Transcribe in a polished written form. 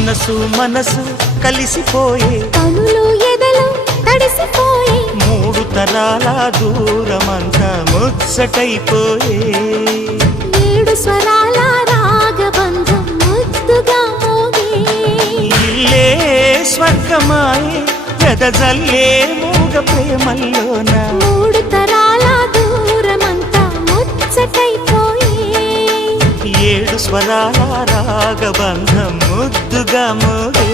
మనసు మనసు కలిసిపోయే కనులు ఎదలు తడిసిపోయే మూడు తరాల దూరమంతా ముచ్చటైపోయే ఏడు స్వరాల రాగబంధం ముద్దుగా మోగే ఇల్లే స్వర్గమాయే ఎదజల్లే మూగ ప్రేమల్లోన మూడు తరాల దూరమంతా ముచ్చటైపోయే ఏడు స్వరాల రాగబంధం ముద్దుగా మోగే